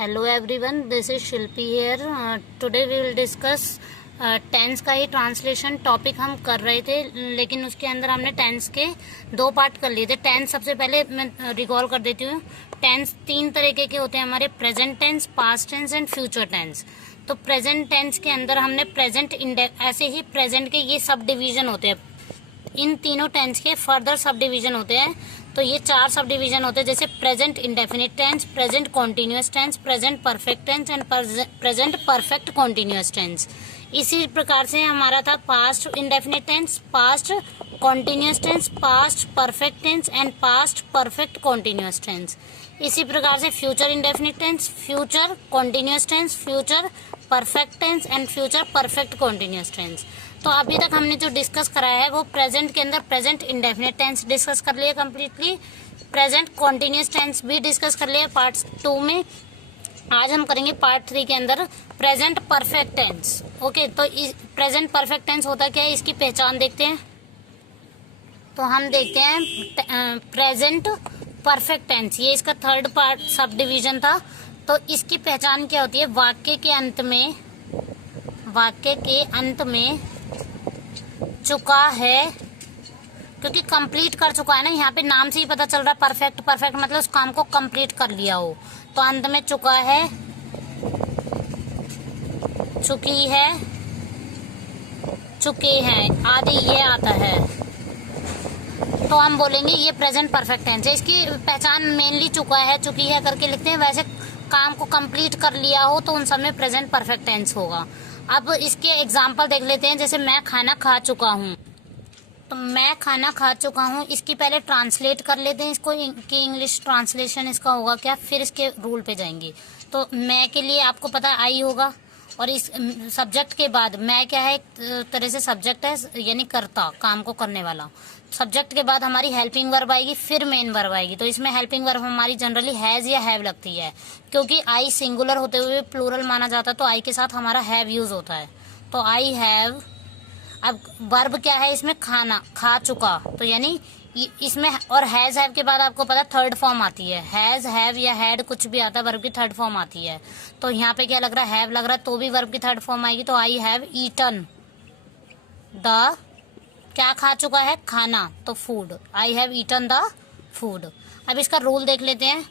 Hello everyone, this is Shilpi here. Today we will discuss tense का ही translation topic हम कर रहे थे, लेकिन उसके अंदर हमने टेंस के दो पार्ट कर लिए थे। टेंस सबसे पहले मैं रिकॉल कर देती हूँ। टेंस तीन तरीके के होते हैं हमारे, present tense, past tense and future tense. तो प्रेजेंट टेंस के अंदर हमने प्रेजेंट ऐसे ही प्रेजेंट के ये सब डिवीजन होते हैं। इन तीनों टेंस के फर्दर सब डिवीजन होते हैं। तो ये चार सब डिवीजन होते हैं, जैसे present indefinite tense, present continuous tense, present perfect tense and present perfect continuous tense. इसी प्रकार से हमारा था past indefinite tense, past continuous tense, past perfect tense and past perfect continuous tense. इसी प्रकार से future indefinite tense, future continuous tense, future perfect tense and future perfect continuous tense. तो अभी तक हमने जो डिस्कस कराया है वो प्रेजेंट के अंदर प्रेजेंट इंडेफिनिट टेंस डिस्कस कर लिया कंप्लीटली, प्रेजेंट कॉन्टिन्यूअस टेंस भी डिस्कस कर लिया पार्ट 2 में। आज हम करेंगे पार्ट 3 के अंदर प्रेजेंट परफेक्ट टेंस। ओके, तो प्रेजेंट परफेक्ट टेंस होता क्या है, इसकी पहचान देखते हैं। तो हम देखते हैं प्रेजेंट परफेक्ट टेंस, ये इसका थर्ड पार्ट सब डिवीजन था। तो इसकी पहचान क्या होती है, वाक्य के अंत में चुका है, क्योंकि कंप्लीट कर चुका है ना, यहाँ पे नाम से ही पता चल रहा है। परफेक्ट परफेक्ट मतलब उस काम को कंप्लीट कर लिया हो। तो अंत में चुका है, चुकी है, चुके हैं आदि ये आता है, तो हम बोलेंगे ये प्रेजेंट परफेक्ट टेंस है। इसकी पहचान मेनली चुका है, चुकी है करके लिखते हैं। वैसे काम को कंप्लीट कर लिया हो तो उन सब में प्रेजेंट परफेक्ट टेंस होगा। अब इसके एग्जाम्पल देख लेते हैं। जैसे मैं खाना खा चुका हूँ, तो मैं खाना खा चुका हूँ, इसकी पहले ट्रांसलेट कर लेते हैं इसको कि इंग्लिश ट्रांसलेशन इसका होगा क्या, फिर इसके रूल पे जाएंगे। तो मैं के लिए आपको पता है आई होगा, और इस सब्जेक्ट के बाद मैं क्या है, एक तरह से सब्जेक्ट है, यानी कर्ता, काम को करने वाला। सब्जेक्ट के बाद हमारी हेल्पिंग वर्ब आएगी, फिर मेन वर्ब आएगी। तो इसमें हेल्पिंग वर्ब हमारी जनरली हैज या हैव लगती है, क्योंकि आई सिंगुलर होते हुए प्लूरल माना जाता है, तो आई के साथ हमारा हैव यूज होता है। तो आई हैव। अब वर्ब क्या है इसमें, खाना, खा चुका, तो यानी इसमें, और हैज हैव के बाद आपको पता थर्ड फॉर्म आती है। हैज हैव या हैड कुछ भी आता है, वर्ब की थर्ड फॉर्म आती है। तो यहाँ पे क्या लग रहा है, हैव लग रहा है, तो भी वर्ब की थर्ड फॉर्म आएगी। तो आई हैव ईटन द, क्या खा चुका है, खाना, तो food. I have eaten the food. अब इसका रूल देख लेते हैं।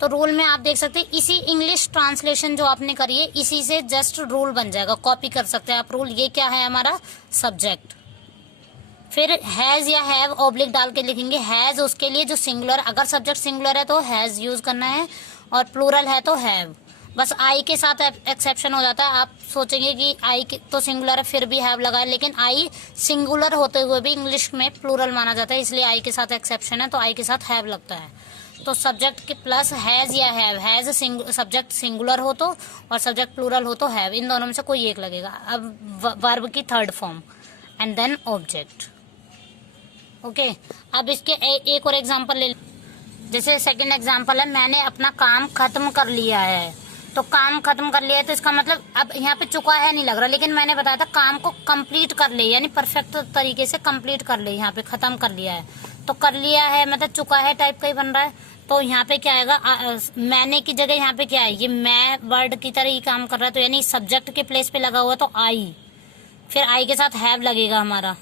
तो रूल में आप देख सकते हैं, इसी इंग्लिश ट्रांसलेशन जो आपने करी है, इसी से जस्ट रूल बन जाएगा, कॉपी कर सकते हैं आप रूल। ये क्या है हमारा सब्जेक्ट, फिर हैज या हैव ऑब्लिक डाल के लिखेंगे। हैज उसके लिए जो सिंगुलर, अगर सब्जेक्ट सिंगुलर है तो हैज यूज करना है, और प्लूरल है तो हैव। बस आई के साथ एक्सेप्शन हो जाता है। आप सोचेंगे कि आई तो सिंगुलर है फिर भी हैव लगा है, लेकिन आई सिंगुलर होते हुए भी इंग्लिश में प्लूरल माना जाता है, इसलिए आई के साथ एक्सेप्शन है, तो आई के साथ हैव लगता है। तो सब्जेक्ट के प्लस हैज या हैव, हैज सब्जेक्ट सिंगुलर हो तो, और सब्जेक्ट प्लूरल हो तो हैव, इन दोनों में से कोई एक लगेगा। अब वर्ब की third form and then object. Okay, अब इसके एक और एग्जांपल ले। जैसे सेकंड एग्जांपल है, मैंने अपना काम खत्म कर लिया है। तो काम खत्म कर लिया है, तो इसका मतलब अब यहाँ पे चुका है नहीं लग रहा, लेकिन मैंने बताया था काम को कंप्लीट कर ले, यानी परफेक्ट तरीके से कंप्लीट कर ले। यहाँ पे खत्म कर लिया है, तो कर लिया है मतलब चुका है टाइप का ही बन रहा है। तो यहाँ पे क्या आएगा, मैंने की जगह यहाँ पे क्या है, ये मैं वर्ड की तरह ही काम कर रहा है, तो यानी सब्जेक्ट के प्लेस पे लगा हुआ तो आई, फिर आई के साथ हैव लगेगा हमारा,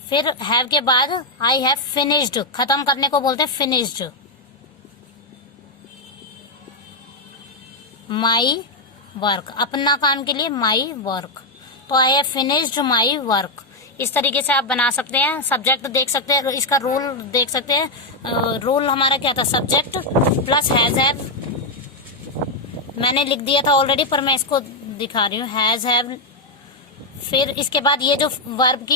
फिर हैव के बाद आई हैव फिनिश्ड, खत्म करने को बोलते हैं फिनिश्ड, माई वर्क, अपना काम के लिए माई वर्क, तो I have finished my work. इस तरीके से आप बना सकते हैं। सब्जेक्ट देख सकते हैं, इसका रूल देख सकते हैं। रूल हमारा क्या था, सब्जेक्ट प्लस हैज हैव, मैंने लिख दिया था ऑलरेडी पर मैं इसको दिखा रही हूँ, हैज हैव। फिर इसके बाद ये जो वर्ब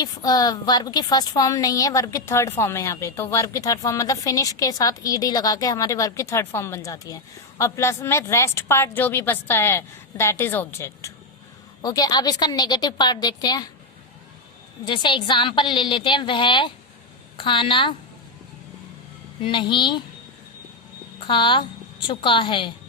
की फर्स्ट फॉर्म नहीं है, वर्ब की थर्ड फॉर्म है यहाँ पे। तो वर्ब की थर्ड फॉर्म मतलब फिनिश के साथ ईडी लगा के हमारे वर्ब की थर्ड फॉर्म बन जाती है, और प्लस में रेस्ट पार्ट जो भी बचता है दैट इज ऑब्जेक्ट। ओके, अब इसका नेगेटिव पार्ट देखते हैं। जैसे एग्जाम्पल ले लेते हैं, वह खाना नहीं खा चुका है।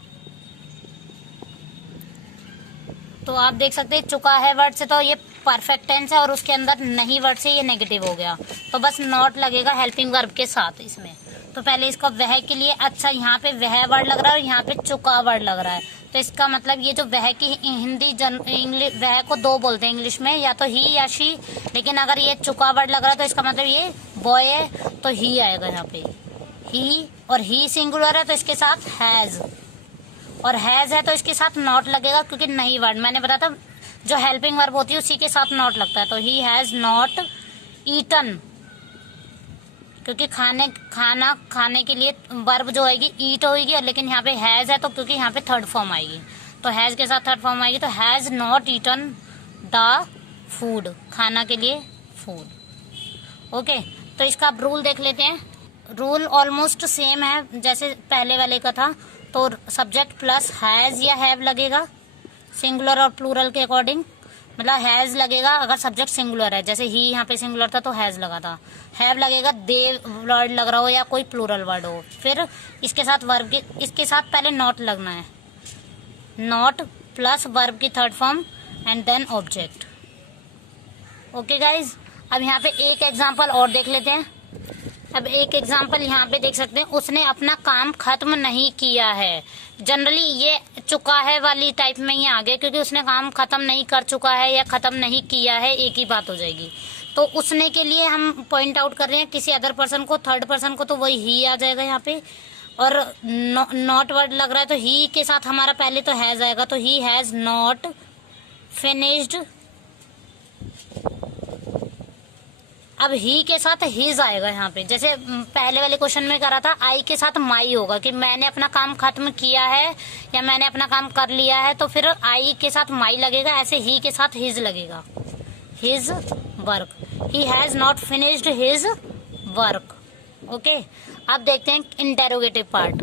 तो आप देख सकते हैं चुका है वर्ड से तो ये परफेक्ट टेंस है, और उसके अंदर नहीं वर्ड से ये नेगेटिव हो गया, तो बस नॉट लगेगा हेल्पिंग वर्ब के साथ इसमें। तो पहले इसका वह के लिए, अच्छा यहाँ पे वह वर्ड लग रहा है और यहाँ पे चुका वर्ड लग रहा है, तो इसका मतलब ये जो वह की हिंदी इंग्लिश, वह को दो बोलते हैं इंग्लिश में, या तो ही या शी, लेकिन अगर ये चुका वर्ड लग रहा है तो इसका मतलब ये बॉय है, तो ही आएगा यहाँ पे ही। और ही सिंगुलर है तो इसके साथ हैज, और हैज है तो इसके साथ नॉट लगेगा, क्योंकि नहीं वर्ड मैंने बताया था जो हेल्पिंग वर्ब होती है उसी के साथ नॉट लगता है। तो ही हैज नॉट ईटन, क्योंकि खाने के लिए वर्ब जो आएगी ईट होगी, लेकिन यहाँ पे हैज है तो क्योंकि यहाँ पे थर्ड फॉर्म आएगी, तो हैज के साथ थर्ड फॉर्म आएगी, तो has not eaten the food, खाना के लिए फूड। ओके, तो इसका अब रूल देख लेते हैं। रूल ऑलमोस्ट सेम है जैसे पहले वाले का था, तो सब्जेक्ट प्लस हैज या हैव लगेगा सिंगुलर और प्लूरल के अकॉर्डिंग, मतलब हैज लगेगा अगर सब्जेक्ट सिंगुलर है, जैसे ही यहाँ पे सिंगुलर था तो हैज लगा था, हैव लगेगा दे वर्ड लग रहा हो या कोई प्लूरल वर्ड हो, फिर इसके साथ वर्ब के, इसके साथ पहले नॉट लगना है, नॉट प्लस वर्ब की third form and then object. Okay guys, अब यहाँ पे एक एग्जाम्पल और देख लेते हैं। अब एक एग्जाम्पल यहाँ पे देख सकते हैं, उसने अपना काम खत्म नहीं किया है। जनरली ये चुका है वाली टाइप में ही आ गया, क्योंकि उसने काम खत्म नहीं कर चुका है या खत्म नहीं किया है, एक ही बात हो जाएगी। तो उसने के लिए हम पॉइंट आउट कर रहे हैं किसी अदर पर्सन को, थर्ड पर्सन को, तो वही ही आ जाएगा यहाँ पे। और नॉट वर्ड लग रहा है तो ही के साथ हमारा पहले तो हैज आएगा, तो ही हैज नॉट फिनिश्ड। अब ही के साथ हिज आएगा यहाँ पे, जैसे पहले वाले क्वेश्चन में करा था आई के साथ माई होगा कि मैंने अपना काम खत्म किया है या मैंने अपना काम कर लिया है, तो फिर आई के साथ माई लगेगा, ऐसे ही के साथ हिज लगेगा, his work. He has not finished his work. Okay, अब देखते हैं इंटेरोगेटिव पार्ट।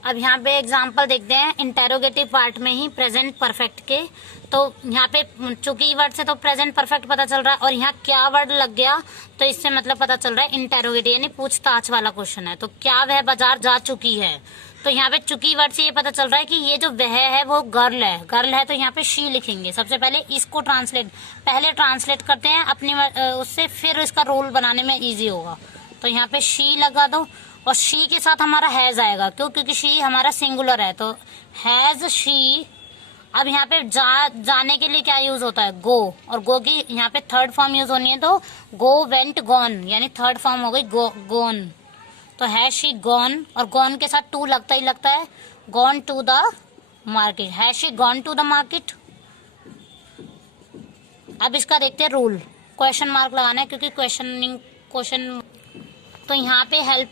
अब यहाँ पे एग्जाम्पल देखते हैं इंटेरोगेटिव पार्ट में ही प्रेजेंट परफेक्ट के। तो यहाँ पे चूंकि वर्ड से तो प्रेजेंट परफेक्ट पता चल रहा है, और यहाँ क्या वर्ड लग गया तो इससे मतलब पता चल रहा है इंटेरोगेटिव, यानी पूछताछ वाला क्वेश्चन है। तो क्या वह बाजार जा चुकी है, तो यहाँ पे चुकी वर्ड से ये पता चल रहा है कि ये जो वह है वो गर्ल है। गर्ल है तो यहाँ पे शी लिखेंगे। सबसे पहले इसको पहले ट्रांसलेट करते हैं अपनी उससे, फिर इसका रोल बनाने में ईजी होगा। तो यहाँ पे शी लगा दो, और शी के साथ हमारा हैज आएगा, क्योंकि शी हमारा सिंगुलर है, तो हैज शी। अब यहाँ पे जाने के लिए क्या यूज होता है, गो, और गो की यहाँ पे थर्ड फॉर्म यूज होनी है, तो गो वेंट गॉन, यानी थर्ड फॉर्म हो गई गोन। तो हैज शी गॉन, और गॉन के साथ टू लगता ही लगता है, gone to the market, has she gone to the market. अब इसका देखते हैं रूल, क्वेश्चन मार्क लगाना है क्योंकि क्वेश्चन। तो यहाँ पे हेल्प,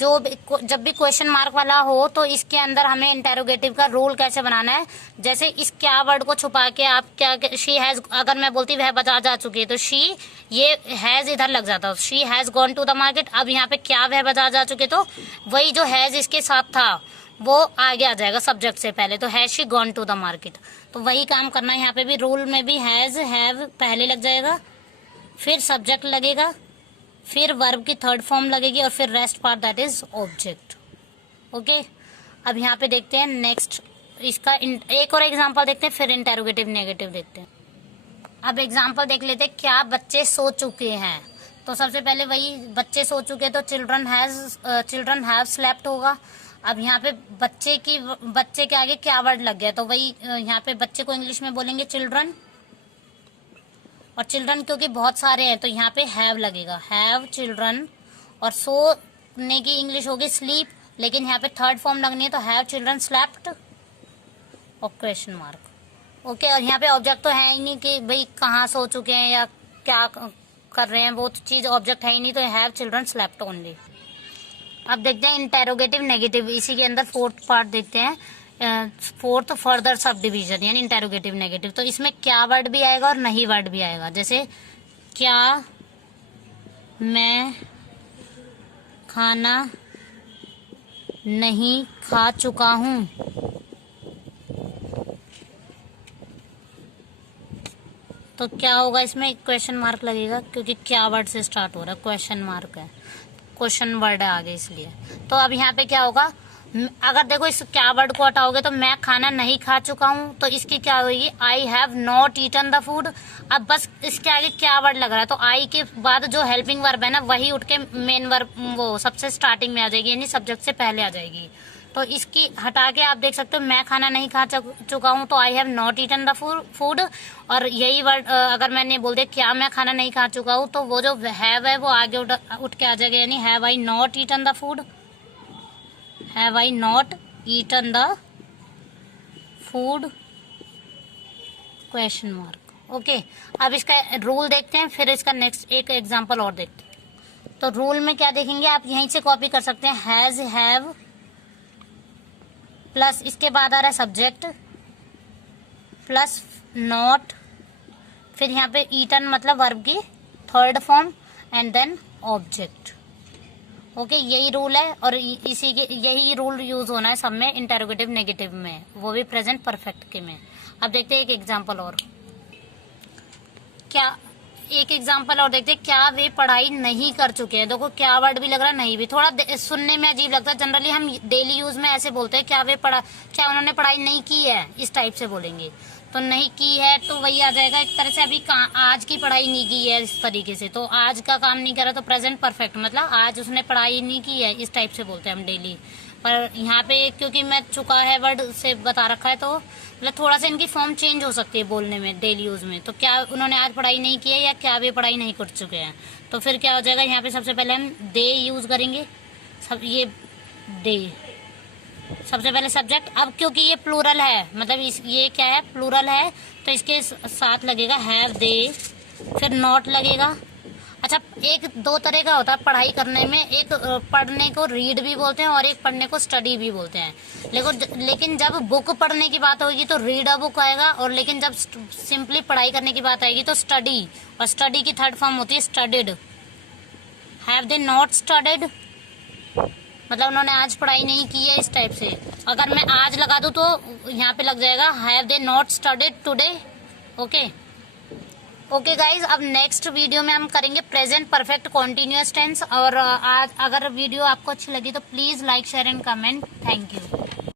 जब भी क्वेश्चन मार्क वाला हो तो इसके अंदर हमें इंटेरोगेटिव का रूल कैसे बनाना है। जैसे इस क्या वर्ड को छुपा के आप क्या, शी हैज, अगर मैं बोलती वह बाजार जा चुकी है तो शी, ये हैज इधर लग जाता, she has gone to the market. अब यहाँ पे क्या वह बाजार जा चुके, तो वही जो हैज इसके साथ था वो आगे आ जाएगा सब्जेक्ट से पहले, तो has she gone to the market. तो वही काम करना है यहाँ पे भी, रूल में भी हैज हैव पहले लग जाएगा, फिर सब्जेक्ट लगेगा, फिर वर्ब की थर्ड फॉर्म लगेगी, और फिर rest part that is object. Okay, अब यहाँ पे देखते हैं नेक्स्ट, इसका एक और एग्जांपल देखते हैं, फिर इंटेरोगेटिव नेगेटिव देखते हैं। अब एग्जांपल देख लेते हैं, क्या बच्चे सो चुके हैं। तो सबसे पहले वही बच्चे सो चुके, तो चिल्ड्रन हैव स्लेप्ट होगा। अब यहाँ पे बच्चे के आगे क्या वर्ड लग गया, तो वही यहाँ पे बच्चे को इंग्लिश में बोलेंगे चिल्ड्रन, और चिल्ड्रन क्योंकि बहुत सारे हैं तो यहाँ पे हैव लगेगा, हैव चिल्ड्रन। और सोने की इंग्लिश होगी स्लीप, लेकिन यहाँ पे थर्ड फॉर्म लगनी है, तो हैव चिल्ड्रन स्लेप्ट और क्वेश्चन मार्क। ओके, और यहाँ पे ऑब्जेक्ट तो है ही नहीं कि भाई कहाँ सो चुके हैं या क्या कर रहे हैं, वो तो चीज ऑब्जेक्ट है ही नहीं, तो हैव चिल्ड्रन स्लेप्ट ओनली। अब देखते हैं इंटेरोगेटिव नेगेटिव, इसी के अंदर फोर्थ पार्ट देखते हैं, फोर्थ फर्दर सब डिवीजन, यानी इंटेरोगेटिव नेगेटिव। तो इसमें क्या वर्ड भी आएगा और नहीं वर्ड भी आएगा। जैसे क्या मैं खाना नहीं खा चुका हूं, तो क्या होगा, इसमें क्वेश्चन मार्क लगेगा क्योंकि क्या वर्ड से स्टार्ट हो रहा है, क्वेश्चन मार्क है, क्वेश्चन वर्ड है आगे इसलिए। तो अब यहाँ पे क्या होगा, अगर देखो इस क्या वर्ड को हटाओगे तो मैं खाना नहीं खा चुका हूँ, तो इसकी क्या होगी, I have not eaten the food. अब बस इसके आगे क्या वर्ड लग रहा है, तो आई के बाद जो हेल्पिंग वर्ब है ना वही उठ के मेन वर्ब वो सबसे स्टार्टिंग में आ जाएगी, यानी सब्जेक्ट से पहले आ जाएगी। तो इसकी हटा के आप देख सकते हो मैं खाना नहीं खा चुका हूँ, तो I have not eaten the food. और यही वर्ड अगर मैंने बोल दिया क्या मैं खाना नहीं खा चुका हूँ, तो वो जो हैव है वो आगे उठ के आ जाएगा, यानी have I not eaten the food, have I not eaten the food question mark. Okay, अब इसका रूल देखते हैं, फिर इसका नेक्स्ट एक एग्जांपल और देखते हैं। तो रूल में क्या देखेंगे, आप यहीं से कॉपी कर सकते हैं, हैज हैव प्लस इसके बाद आ रहा है सब्जेक्ट प्लस नॉट, फिर यहाँ पे ईटन मतलब वर्ब की third form and then object. Okay, यही रूल है और इसी के यही रूल यूज होना है सब में, इंटरोगेटिव नेगेटिव में, वो भी प्रेजेंट परफेक्ट के में। अब देखते हैं एक एग्जांपल और, क्या एक एग्जांपल और देखते हैं, क्या वे पढ़ाई नहीं कर चुके हैं। देखो क्या वर्ड भी लग रहा है, नहीं भी, थोड़ा सुनने में अजीब लगता है। जनरली हम डेली यूज में ऐसे बोलते हैं, क्या उन्होंने पढ़ाई नहीं की है, इस टाइप से बोलेंगे। तो नहीं की है तो वही आ जाएगा एक तरह से, अभी आज की पढ़ाई नहीं की है इस तरीके से, तो आज का काम नहीं करा तो प्रेजेंट परफेक्ट, मतलब आज उसने पढ़ाई नहीं की है, इस टाइप से बोलते हैं हम डेली। पर यहाँ पे क्योंकि मैं चुका है वर्ड से बता रखा है, तो मतलब थोड़ा सा इनकी फॉर्म चेंज हो सकती है बोलने में डेली यूज में। तो क्या उन्होंने आज पढ़ाई नहीं की है या क्या वे पढ़ाई नहीं कर चुके हैं, तो फिर क्या हो जाएगा, यहाँ पे सबसे पहले हम दे यूज करेंगे, सब ये दे सबसे पहले सब्जेक्ट। अब क्योंकि ये प्लूरल है, मतलब ये क्या है, प्लूरल है, तो इसके साथ लगेगा हैव दे, फिर नॉट लगेगा। अच्छा, एक दो तरह का होता है पढ़ाई करने में, एक पढ़ने को रीड भी बोलते हैं और एक पढ़ने को स्टडी भी बोलते हैं। लेकिन जब बुक पढ़ने की बात होगी तो रीड अ बुक आएगा, और लेकिन जब सिंपली पढ़ाई करने की बात आएगी तो स्टडी, और स्टडी की थर्ड फॉर्म होती है studied. Have they not studied, मतलब उन्होंने आज पढ़ाई नहीं की है, इस टाइप से। अगर मैं आज लगा दूं तो यहाँ पे लग जाएगा have they not studied today. Okay guys, अब नेक्स्ट वीडियो में हम करेंगे प्रेजेंट परफेक्ट कॉन्टिन्यूअस टेंस। और आज अगर वीडियो आपको अच्छी लगी तो please like share and comment. Thank you.